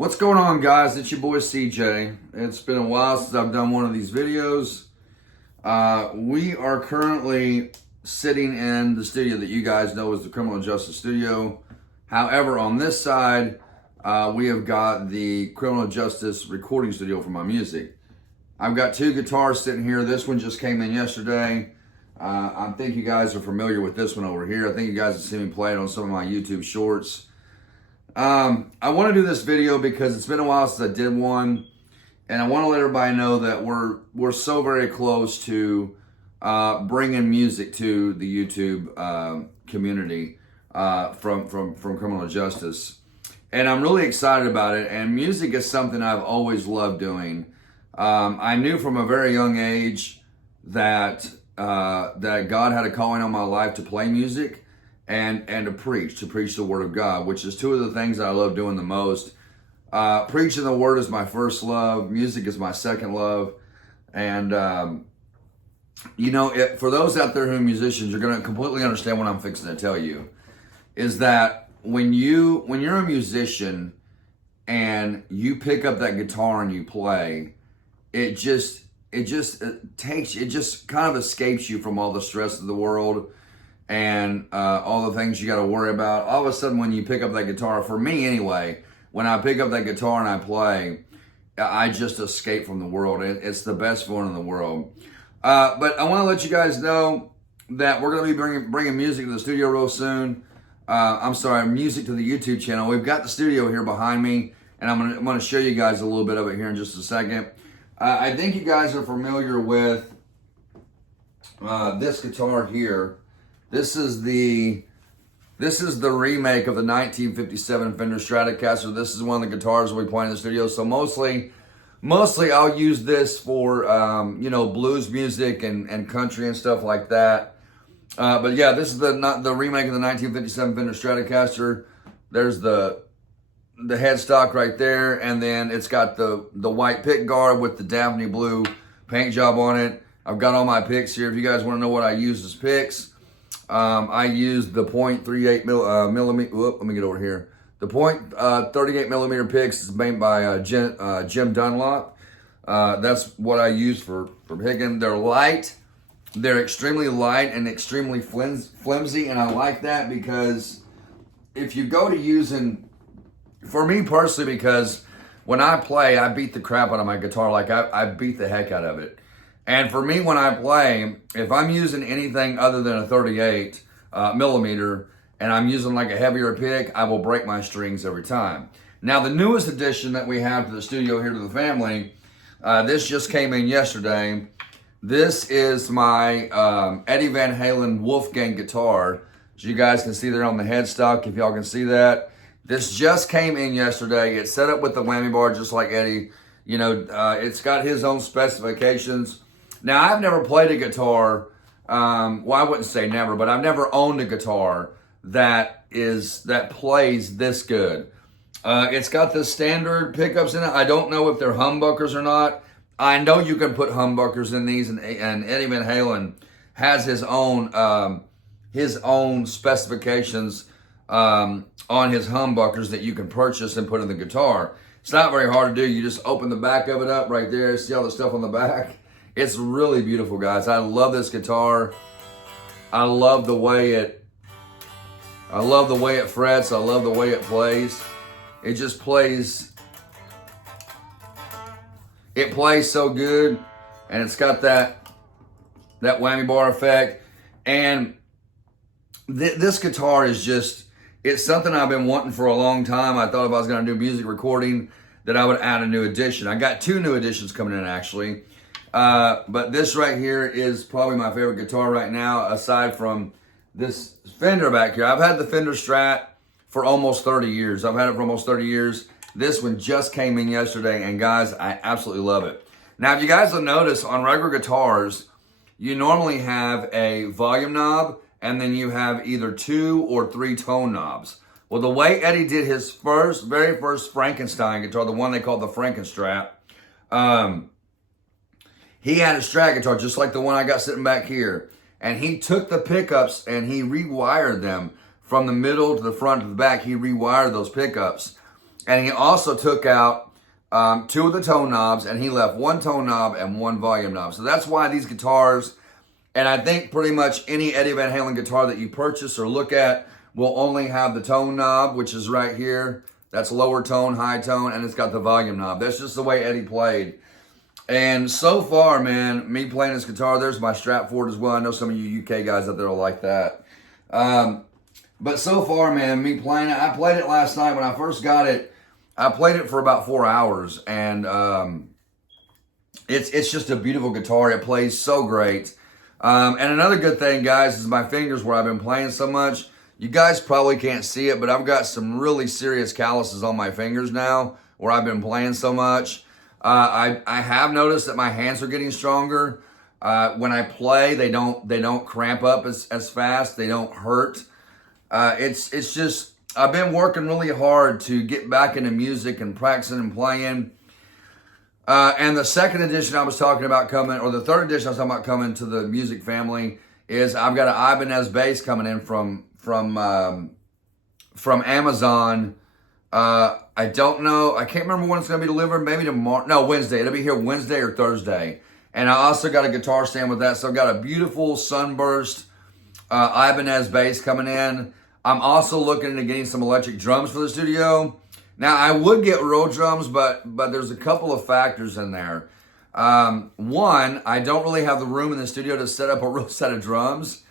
What's going on, guys? It's your boy CJ. It's been a while since I've done one of these videos. We are currently sitting in the studio that you guys know as the Criminal Justice Studio. However, on this side, we have got the Criminal Justice Recording Studio for my music. I've got two guitars sitting here. This one just came in yesterday. I think you guys are familiar with this one over here. I think you guys have seen me play it on some of my YouTube shorts. I want to do this video because it's been a while since I did one, and I want to let everybody know that we're so very close to bringing music to the YouTube community from criminal justice, and I'm really excited about it. And music is something I've always loved doing. I knew from a very young age that God had a calling on my life to play music. And to preach the Word of God, which is two of the things that I love doing the most. Preaching the Word is my first love. Music is my second love. And, for those out there who are musicians, you're going to completely understand what I'm fixing to tell you. Is that when you're a musician and you pick up that guitar and you play, it just kind of escapes you from all the stress of the world. And all the things you got to worry about. All of a sudden, when you pick up that guitar, for me anyway, when I pick up that guitar and I play, I just escape from the world. It's the best feeling in the world. But I want to let you guys know that we're going to be bringing music to the studio real soon. Music to the YouTube channel. We've got the studio here behind me, and I'm going to show you guys a little bit of it here in just a second. I think you guys are familiar with this guitar here. This is the remake of the 1957 Fender Stratocaster. This is one of the guitars we'll be playing in the studio. So mostly I'll use this for blues music and country and stuff like that. But yeah, this is the remake of the 1957 Fender Stratocaster. There's the headstock right there, and then it's got the white pick guard with the Daphne blue paint job on it. I've got all my picks here. If you guys want to know what I use as picks. I use the .38 millimeter. Let me get over here. The .38 millimeter picks is made by Jim Dunlop. That's what I use for picking. They're light. They're extremely light and extremely flimsy, and I like that because if you go to using, for me personally, because when I play, I beat the crap out of my guitar. Like I beat the heck out of it. And for me, when I play, if I'm using anything other than a 38 millimeter and I'm using like a heavier pick, I will break my strings every time. Now, the newest addition that we have to the studio here to the family, this just came in yesterday. This is my Eddie Van Halen Wolfgang guitar. As you guys can see there on the headstock, if y'all can see that. This just came in yesterday. It's set up with the whammy bar just like Eddie. It's got his own specifications. Now, I've never played a guitar, I wouldn't say never, but I've never owned a guitar that plays this good. It's got the standard pickups in it. I don't know if they're humbuckers or not. I know you can put humbuckers in these, and Eddie Van Halen has his own specifications on his humbuckers that you can purchase and put in the guitar. It's not very hard to do. You just open the back of it up right there. See all the stuff on the back? It's really beautiful, guys. I love this guitar. I love the way it frets. I love the way it plays. It just plays. It plays so good, and it's got that whammy bar effect. And this guitar is it's something I've been wanting for a long time. I thought if I was going to do music recording that I would add a new addition. I got two new additions coming in, actually. But this right here is probably my favorite guitar right now, aside from this Fender back here. I've had the Fender Strat for almost 30 years. I've had it for almost 30 years. This one just came in yesterday, and guys, I absolutely love it. Now, if you guys will notice, on regular guitars, you normally have a volume knob, and then you have either 2 or 3 tone knobs. Well, the way Eddie did his very first Frankenstein guitar, the one they called the Frankenstrat, he had a Strat guitar just like the one I got sitting back here. And he took the pickups and he rewired them from the middle to the front to the back. He rewired those pickups. And he also took out 2 of the tone knobs, and he left 1 tone knob and 1 volume knob. So that's why these guitars, and I think pretty much any Eddie Van Halen guitar that you purchase or look at will only have the tone knob, which is right here. That's lower tone, high tone, and it's got the volume knob. That's just the way Eddie played. And so far, man, me playing this guitar, there's my Stratford as well. I know some of you UK guys out there will like that. But so far, man, me playing it, I played it last night when I first got it. I played it for about 4 hours, and it's just a beautiful guitar. It plays so great. And another good thing, guys, is my fingers where I've been playing so much. You guys probably can't see it, but I've got some really serious calluses on my fingers now where I've been playing so much. I have noticed that my hands are getting stronger. When I play, they don't cramp up as fast. They don't hurt. It's just, I've been working really hard to get back into music and practicing and playing. And the second edition I was talking about coming, or the third edition I was talking about coming to the music family, is I've got an Ibanez bass coming in from Amazon. I don't know. I can't remember when it's going to be delivered. Maybe tomorrow. No, Wednesday. It'll be here Wednesday or Thursday. And I also got a guitar stand with that. So I've got a beautiful Sunburst Ibanez bass coming in. I'm also looking into getting some electric drums for the studio. Now, I would get real drums, but there's a couple of factors in there. One, I don't really have the room in the studio to set up a real set of drums.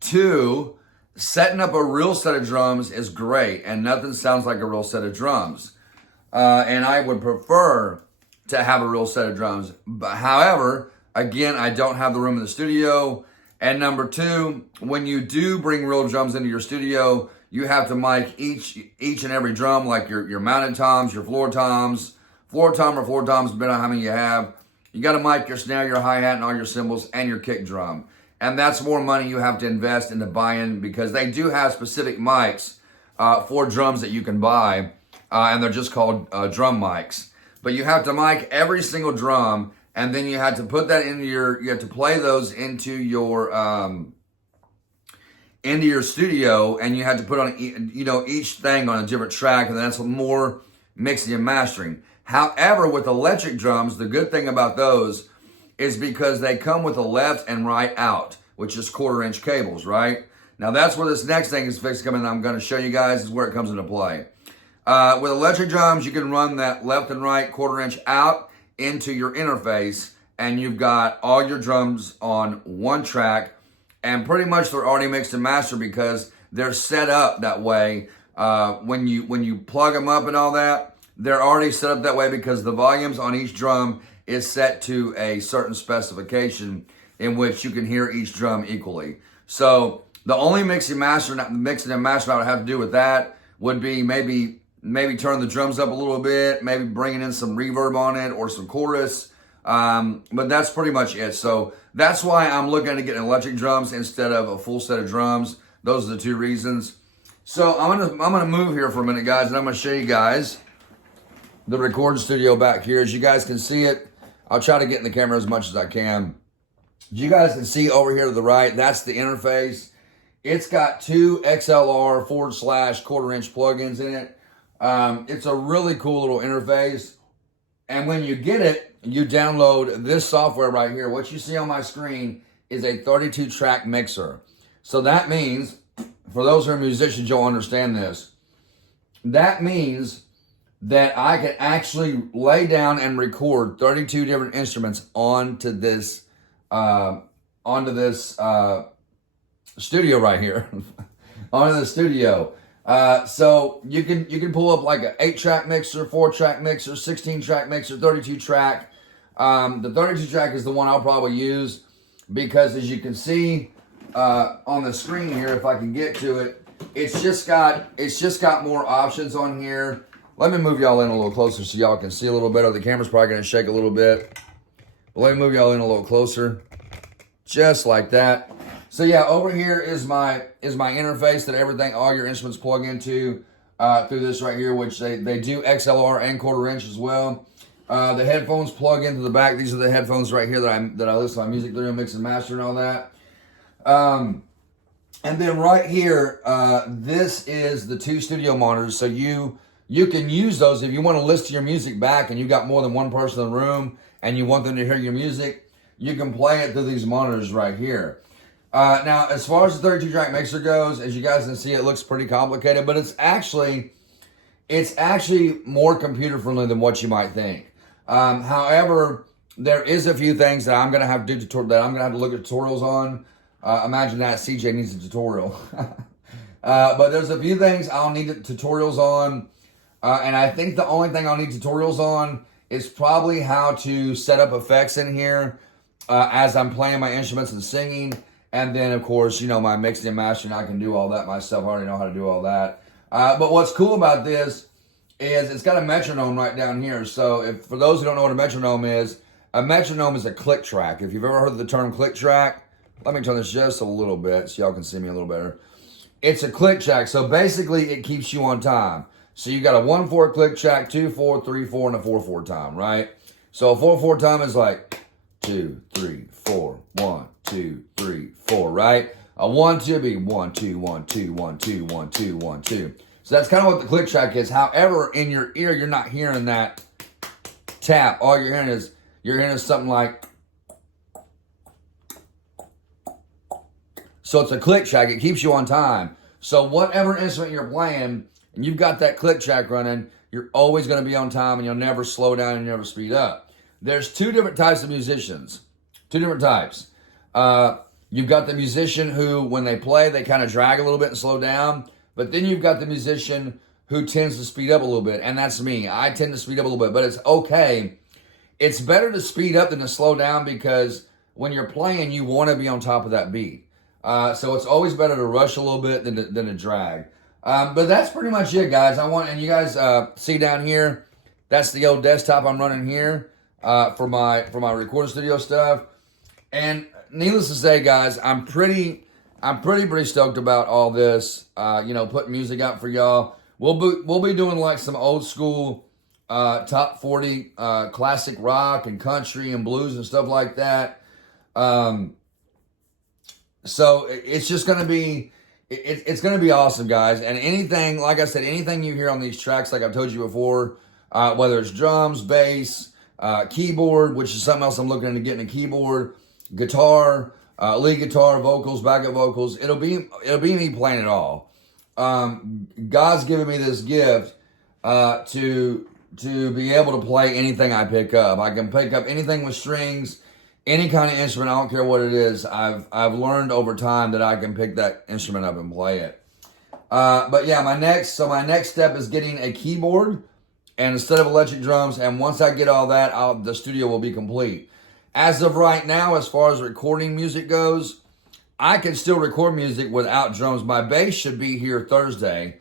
Two, setting up a real set of drums is great, and nothing sounds like a real set of drums. And I would prefer to have a real set of drums. But however, again, I don't have the room in the studio. And number two, when you do bring real drums into your studio, you have to mic each and every drum, like your mounted toms, your floor toms, depending on how many you have. You got to mic your snare, your hi-hat, and all your cymbals, and your kick drum. And that's more money you have to invest into buying, because they do have specific mics for drums that you can buy, and they're just called drum mics. But you have to mic every single drum, and then you have to put that into you have to play those into your studio, and you have to put on each thing on a different track, and that's more mixing and mastering. However, with electric drums, the good thing about those is because they come with a left and right out, which is 1/4-inch cables, right? Now that's where this next thing is fixed coming. I'm going to show you guys is where it comes into play. With electric drums, you can run that left and right 1/4-inch out into your interface, and you've got all your drums on one track, and pretty much they're already mixed and mastered because they're set up that way. When you plug them up and all that, they're already set up that way because the volumes on each drum is set to a certain specification in which you can hear each drum equally. So the only mixing and mastering I would have to do with that would be maybe turn the drums up a little bit, maybe bringing in some reverb on it or some chorus. But that's pretty much it. So that's why I'm looking to get electric drums instead of a full set of drums. Those are the two reasons. So I'm gonna move here for a minute, guys, and I'm gonna show you guys the recording studio back here. As you guys can see it, I'll try to get in the camera as much as I can. You guys can see over here to the right, that's the interface. It's got 2 XLR / 1/4-inch plugins in it. It's a really cool little interface. And when you get it, you download this software right here. What you see on my screen is a 32-track mixer. So that means, for those who are musicians, you'll understand this. That means that I can actually lay down and record 32 different instruments onto this studio right here, onto the studio. So you can pull up like an 8-track mixer, 4-track mixer, 16-track mixer, 32-track. The 32-track is the one I'll probably use because, as you can see on the screen here, if I can get to it, it's just got more options on here. Let me move y'all in a little closer so y'all can see a little better. The camera's probably going to shake a little bit. But let me move y'all in a little closer. Just like that. So yeah, over here is my interface that all your instruments plug into through this right here, which they do XLR and 1/4-inch as well. The headphones plug into the back. These are the headphones right here that I listen to my music through, mix and master and all that. And then right here, this is the 2 studio monitors. So you you can use those if you want to listen to your music back and you got more than one person in the room and you want them to hear your music, you can play it through these monitors right here. Now, as far as the 32-track mixer goes, as you guys can see, it looks pretty complicated, but it's actually more computer friendly than what you might think. However, there is a few things that I'm gonna have to do that I'm gonna have to look at tutorials on. Imagine that CJ needs a tutorial. But there's a few things I'll need tutorials on, and I think the only thing I'll need tutorials on is probably how to set up effects in here as I'm playing my instruments and singing. And then, of course, my mixing and mastering, I can do all that myself. I already know how to do all that. But what's cool about this is it's got a metronome right down here. So for those who don't know what a metronome is a click track. If you've ever heard of the term click track, let me turn this just a little bit so y'all can see me a little better. It's a click track. So basically, it keeps you on time. So you got a 1/4 click track, 2/4, 3/4, and a 4/4 time, right? So a 4/4 time is like 2, 3, 4, 1, 2, 3, 4, right? A 1, 2 be 1, 2, 1, 2, 1, 2, 1, 2, 1, 2. So that's kind of what the click track is. However, in your ear, you're not hearing that tap. All you're hearing is something like. So it's a click track. It keeps you on time. So whatever instrument you're playing, and you've got that click track running, you're always going to be on time, and you'll never slow down and never speed up. There's two different types of musicians. Two different types. You've got the musician who, when they play, they kind of drag a little bit and slow down. But then you've got the musician who tends to speed up a little bit. And that's me. I tend to speed up a little bit. But it's okay. It's better to speed up than to slow down because when you're playing, you want to be on top of that beat. So it's always better to rush a little bit than to drag. But that's pretty much it, guys. And you guys see down here, that's the old desktop I'm running here for my recording studio stuff. And needless to say, guys, I'm pretty stoked about all this. Putting music out for y'all. We'll be doing like some old school top 40 classic rock and country and blues and stuff like that. So it's just gonna be it's gonna be awesome, guys. And anything, like I said, anything you hear on these tracks, like I've told you before, whether it's drums, bass, keyboard, which is something else I'm looking into getting a keyboard, guitar, lead guitar, vocals, backup vocals. It'll be me playing it all. God's given me this gift to be able to play anything I pick up. I can pick up anything with strings, any kind of instrument. I don't care what it is. I've learned over time that I can pick that instrument up and play it. But yeah, my next step is getting a keyboard and instead of electric drums. And once I get all that, the studio will be complete. As of right now, as far as recording music goes, I can still record music without drums. My bass should be here Thursday.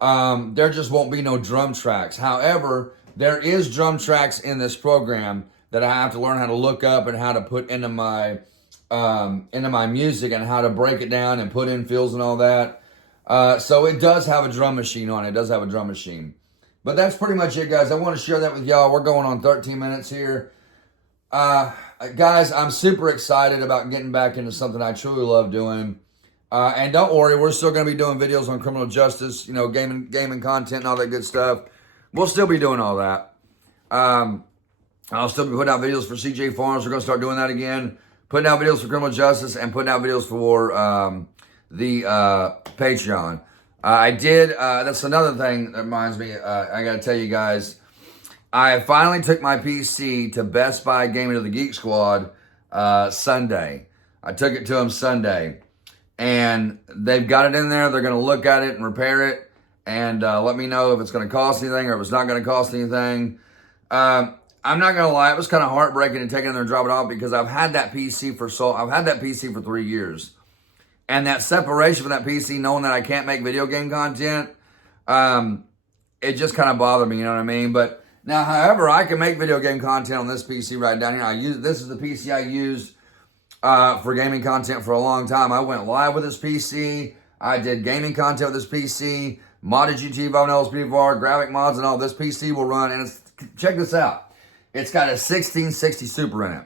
There just won't be no drum tracks. However, there is drum tracks in this program that I have to learn how to look up and how to put into my music and how to break it down and put in fills and all that. So it does have a drum machine on it. It does have a drum machine. But that's pretty much it, guys. I want to share that with y'all. We're going on 13 minutes here. Guys, I'm super excited about getting back into something I truly love doing. And don't worry, we're still going to be doing videos on criminal justice, gaming content and all that good stuff. We'll still be doing all that. I'll still be putting out videos for CJ Farms. We're going to start doing that again. Putting out videos for criminal justice and putting out videos for the Patreon. I did, that's another thing that reminds me, I got to tell you guys, I finally took my PC to Best Buy Gaming of the Geek Squad Sunday. I took it to them Sunday. And they've got it in there. They're going to look at it and repair it. And let me know if it's going to cost anything or if it's not going to cost anything. I'm not going to lie. It was kind of heartbreaking to take it in there and drop it off because I've had that PC for 3 years. And that separation from that PC, knowing that I can't make video game content, it just kind of bothered me, you know what I mean? But now, however, I can make video game content on this PC right down here. This is the PC I used for gaming content for a long time. I went live with this PC. I did gaming content with this PC. Modded GT, Vonel's PVR, graphic mods, and all. This PC will run, and check this out. It's got a 1660 Super in it.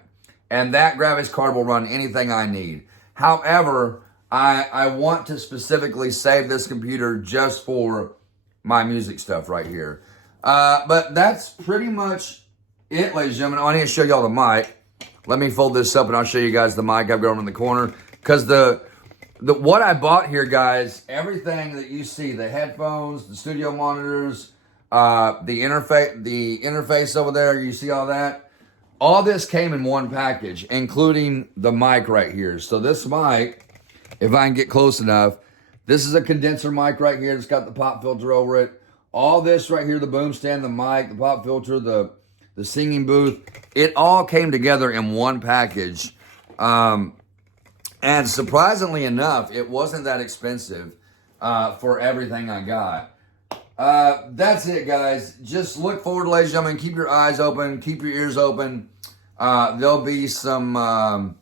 And that graphics card will run anything I need. However, I want to specifically save this computer just for my music stuff right here. But that's pretty much it, ladies and gentlemen. I need to show y'all the mic. Let me fold this up and I'll show you guys the mic I've got over in the corner. Because what I bought here, guys, everything that you see, the headphones, the studio monitors, the interface over there, you see all that? All this came in one package, including the mic right here. So this mic, if I can get close enough, this is a condenser mic right here. It's got the pop filter over it. All this right here, the boom stand, the mic, the pop filter, the singing booth, it all came together in one package. And surprisingly enough, it wasn't that expensive for everything I got. That's it, guys. Just look forward, ladies and gentlemen. Keep your eyes open. Keep your ears open. There'll be some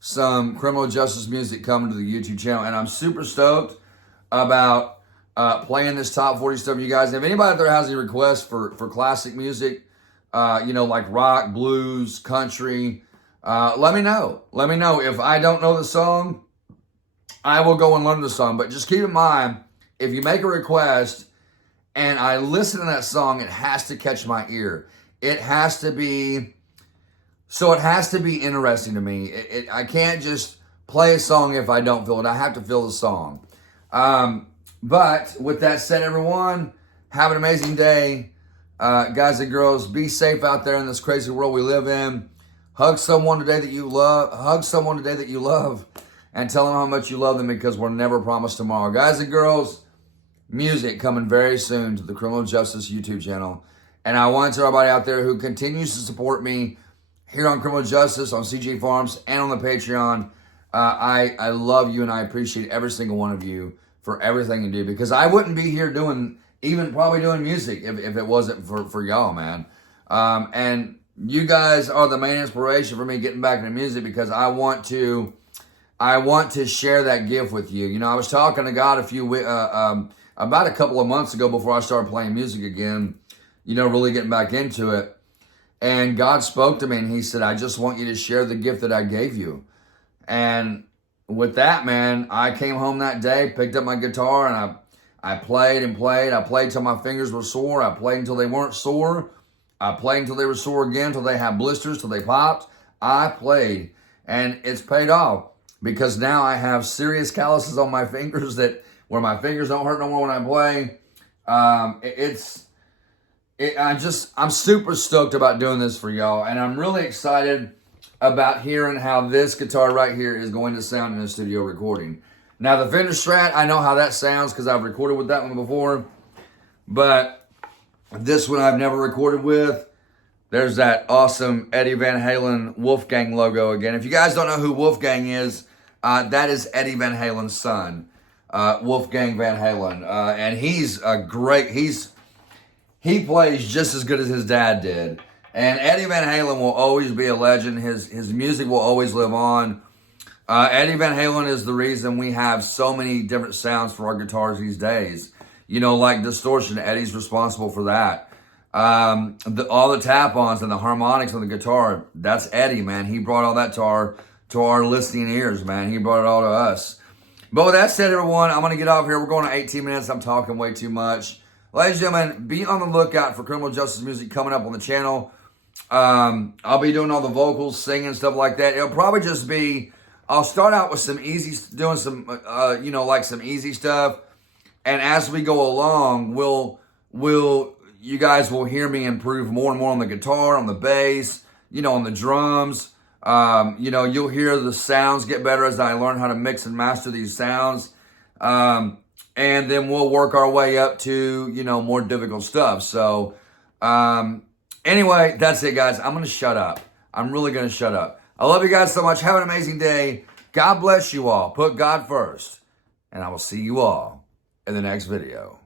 criminal justice music coming to the YouTube channel. And I'm super stoked about playing this top 40 stuff, you guys. If anybody out there has any requests for classic music, like rock, blues, country, let me know. Let me know. If I don't know the song, I will go and learn the song. But just keep in mind, if you make a request and I listen to that song, it has to catch my ear. It has to be interesting to me. I can't just play a song if I don't feel it. I have to feel the song. But with that said, everyone, have an amazing day. Guys and girls, be safe out there in this crazy world we live in. Hug someone today that you love. And tell them how much you love them, because we're never promised tomorrow. Guys and girls, music coming very soon to the Criminal Justice YouTube channel. And I want to tell everybody out there who continues to support me here on Criminal Justice, on CJ Farms, and on the Patreon. I love you, and I appreciate every single one of you for everything you do, because I wouldn't be here doing music if it wasn't for y'all, man. And you guys are the main inspiration for me getting back into music, because I want to share that gift with you. I was talking to God about a couple of months ago before I started playing music again, really getting back into it. And God spoke to me and he said, I just want you to share the gift that I gave you. And with that, man, I came home that day, picked up my guitar, and I played and played. I played till my fingers were sore. I played until they weren't sore. I played until they were sore again, till they had blisters, till they popped. I played, and it's paid off, because now I have serious calluses on my fingers where my fingers don't hurt no more when I play. I'm super stoked about doing this for y'all, and I'm really excited about hearing how this guitar right here is going to sound in a studio recording. Now, the Fender Strat, I know how that sounds because I've recorded with that one before, but this one I've never recorded with. There's that awesome Eddie Van Halen Wolfgang logo again. If you guys don't know who Wolfgang is, that is Eddie Van Halen's son, Wolfgang Van Halen. And he's he plays just as good as his dad did. And Eddie Van Halen will always be a legend. His music will always live on. Eddie Van Halen is the reason we have so many different sounds for our guitars these days. Like distortion, Eddie's responsible for that. All the tap-ons and the harmonics on the guitar, that's Eddie, man. He brought all that to our listening ears, man. He brought it all to us. But with that said, everyone, I'm going to get off here. We're going to 18 minutes. I'm talking way too much. Ladies and gentlemen, be on the lookout for Criminal Justice music coming up on the channel. I'll be doing all the vocals, singing, stuff like that. It'll probably just be, I'll start out with some easy, doing some, some easy stuff. And as we go along, you guys will hear me improve more and more on the guitar, on the bass, on the drums. You'll hear the sounds get better as I learn how to mix and master these sounds. And then we'll work our way up to, more difficult stuff. So, anyway, that's it, guys. I'm going to shut up. I'm really going to shut up. I love you guys so much. Have an amazing day. God bless you all. Put God first. And I will see you all in the next video.